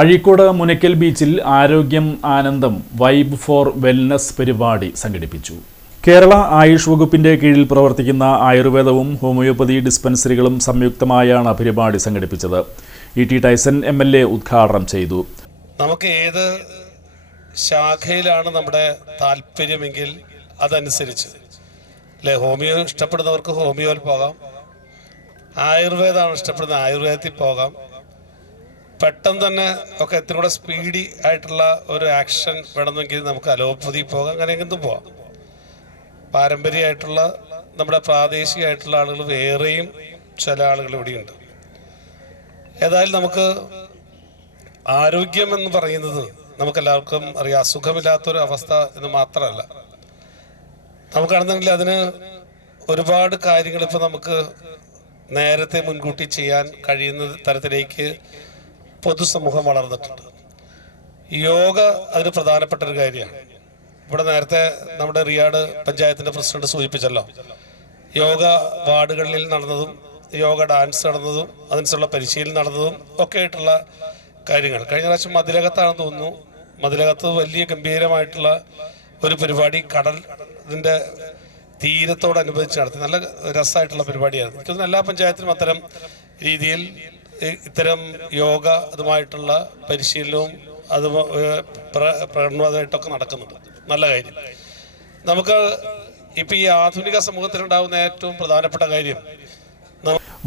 അഴീക്കോട് മുനക്കൽ ബീച്ചിൽ ആരോഗ്യം ആനന്ദം വൈബ് ഫോർ വെൽനസ് പരിപാടി സംഘടിപ്പിച്ചു. കേരള ആയുഷ് വകുപ്പിന്റെ കീഴിൽ പ്രവർത്തിക്കുന്ന ആയുർവേദവും ഹോമിയോപ്പതി ഡിസ്പെൻസറികളും സംയുക്തമായാണ് പരിപാടി സംഘടിപ്പിച്ചത്. ഇ ടി ടൈസൺ MLA ഉദ്ഘാടനം ചെയ്തു. നമുക്ക് ഏത് ശാഖയിലാണ് നമ്മുടെ താല്പര്യമെങ്കിൽ അതനുസരിച്ച് ഹോമിയോ ഇഷ്ടപ്പെടുന്നവർക്ക് ഹോമിയോയിൽ പോകാം, ആയുർവേദമാണ് ഇഷ്ടപ്പെടുന്ന ആയുർവേദത്തിൽ പോകാം. പെട്ടെന്ന് തന്നെ ഒക്കെ ഇത്തിരി കൂടെ സ്പീഡി ആയിട്ടുള്ള ഒരു ആക്ഷൻ വേണമെങ്കിൽ നമുക്ക് അലോപ്പതി പോകാം, അങ്ങനെ എന്തും പോകാം. പാരമ്പര്യമായിട്ടുള്ള നമ്മുടെ പ്രാദേശികമായിട്ടുള്ള ആളുകൾ വേറെയും ചില ആളുകൾ ഇവിടെയുണ്ട്. ഏതായാലും നമുക്ക് ആരോഗ്യം എന്ന് പറയുന്നത് നമുക്കെല്ലാവർക്കും അറിയാം, അസുഖമില്ലാത്തൊരു അവസ്ഥ എന്ന് മാത്രമല്ല. നമുക്കാണെന്നുണ്ടെങ്കിൽ അതിന് ഒരുപാട് കാര്യങ്ങൾ ഇപ്പോൾ നമുക്ക് നേരത്തെ മുൻകൂട്ടി ചെയ്യാൻ കഴിയുന്ന തരത്തിലേക്ക് പൊതുസമൂഹം വളർന്നിട്ടുണ്ട്. യോഗ അതിന് പ്രധാനപ്പെട്ട ഒരു കാര്യമാണ്. ഇവിടെ നേരത്തെ നമ്മുടെ റിയാഡ് പഞ്ചായത്തിൻ്റെ പ്രസിഡന്റ് സൂചിപ്പിച്ചല്ലോ, യോഗ വാർഡുകളിൽ നടന്നതും യോഗ ഡാൻസ് നടന്നതും അതിനുള്ള പരിശീലനം നടന്നതും ഒക്കെ ആയിട്ടുള്ള കാര്യങ്ങൾ. കഴിഞ്ഞ പ്രാവശ്യം മതിലകത്താണെന്ന് തോന്നുന്നു, മതിലകത്ത് വലിയ ഗംഭീരമായിട്ടുള്ള ഒരു പരിപാടി കടലിൻ്റെ തീരത്തോടനുബന്ധിച്ച് നടത്തി നല്ല രസമായിട്ടുള്ള പരിപാടിയായിരുന്നു. എനിക്ക് തോന്നുന്നു എല്ലാ പഞ്ചായത്തിലും അത്തരം രീതിയിൽ ഇത്തരം യോഗ അതുമായിട്ടുള്ള പരിശീലനവും അത് പ്രകടനമായിട്ടൊക്കെ നടക്കുന്നുണ്ട്. നല്ല കാര്യം. നമുക്ക് ഇപ്പം ഈ ആധുനിക സമൂഹത്തിലുണ്ടാകുന്ന ഏറ്റവും പ്രധാനപ്പെട്ട കാര്യം,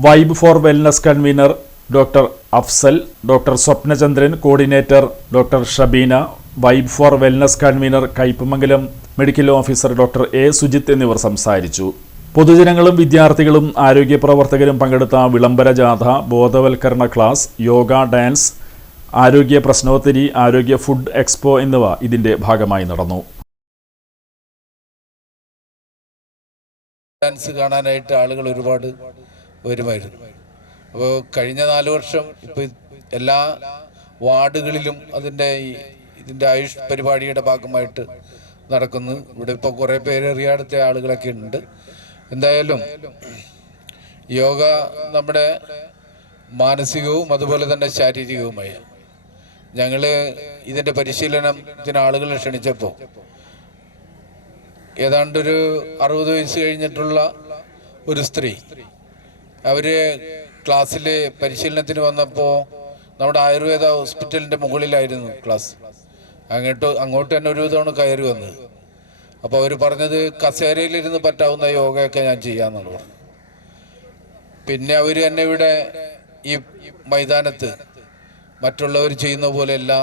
vibe for wellness convener doctor Afsal, doctor Swapnachandran, coordinator doctor Shabeena, vibe for wellness convener Kaipamangalam medical officer doctor A. Sujith എന്നിവർ സംസാരിച്ചു. പൊതുജനങ്ങളും വിദ്യാർത്ഥികളും ആരോഗ്യ പ്രവർത്തകരും പങ്കെടുത്ത വിളംബര ജാഥ, ബോധവൽക്കരണ ക്ലാസ്, യോഗ ഡാൻസ്, ആരോഗ്യ പ്രശ്നോത്തരി, ആരോഗ്യ ഫുഡ് എക്സ്പോ എന്നിവ ഇതിന്റെ ഭാഗമായി നടന്നു. ഡാൻസ് കാണാനായിട്ട് ആളുകൾ ഒരുപാട് വരുമായിരുന്നു. അപ്പോൾ കഴിഞ്ഞ 4 വർഷം ഇപ്പോൾ എല്ലാ വാർഡുകളിലും ഇതിൻ്റെ ആയുഷ് പരിപാടിയുടെ ഭാഗമായിട്ട് നടക്കുന്നു. ഇവിടെ ഇപ്പോൾ കുറേ പേര് അറിയാത്ത ആളുകളൊക്കെ ഉണ്ട്. എന്തായാലും യോഗ നമ്മുടെ മാനസികവും അതുപോലെ തന്നെ ശാരീരികവുമായ ഞങ്ങൾ ഇതിൻ്റെ പരിശീലനത്തിന് ആളുകളെ ക്ഷണിച്ചപ്പോൾ ഏതാണ്ടൊരു 60 വയസ്സ് കഴിഞ്ഞിട്ടുള്ള ഒരു സ്ത്രീ, അവർ ക്ലാസ്സിൽ പരിശീലനത്തിന് വന്നപ്പോൾ നമ്മുടെ ആയുർവേദ ഹോസ്പിറ്റലിൻ്റെ മുകളിലായിരുന്നു ക്ലാസ്. അങ്ങോട്ട് തന്നെ ഒരു തവണ കയറി വന്നത്. അപ്പോൾ അവർ പറഞ്ഞത് കസേരയിലിരുന്ന് പറ്റാവുന്ന യോഗയൊക്കെ ഞാൻ ചെയ്യാമെന്നാണ് പറഞ്ഞത്. പിന്നെ അവർ തന്നെ ഇവിടെ ഈ മൈതാനത്ത് മറ്റുള്ളവർ ചെയ്യുന്ന പോലെയല്ല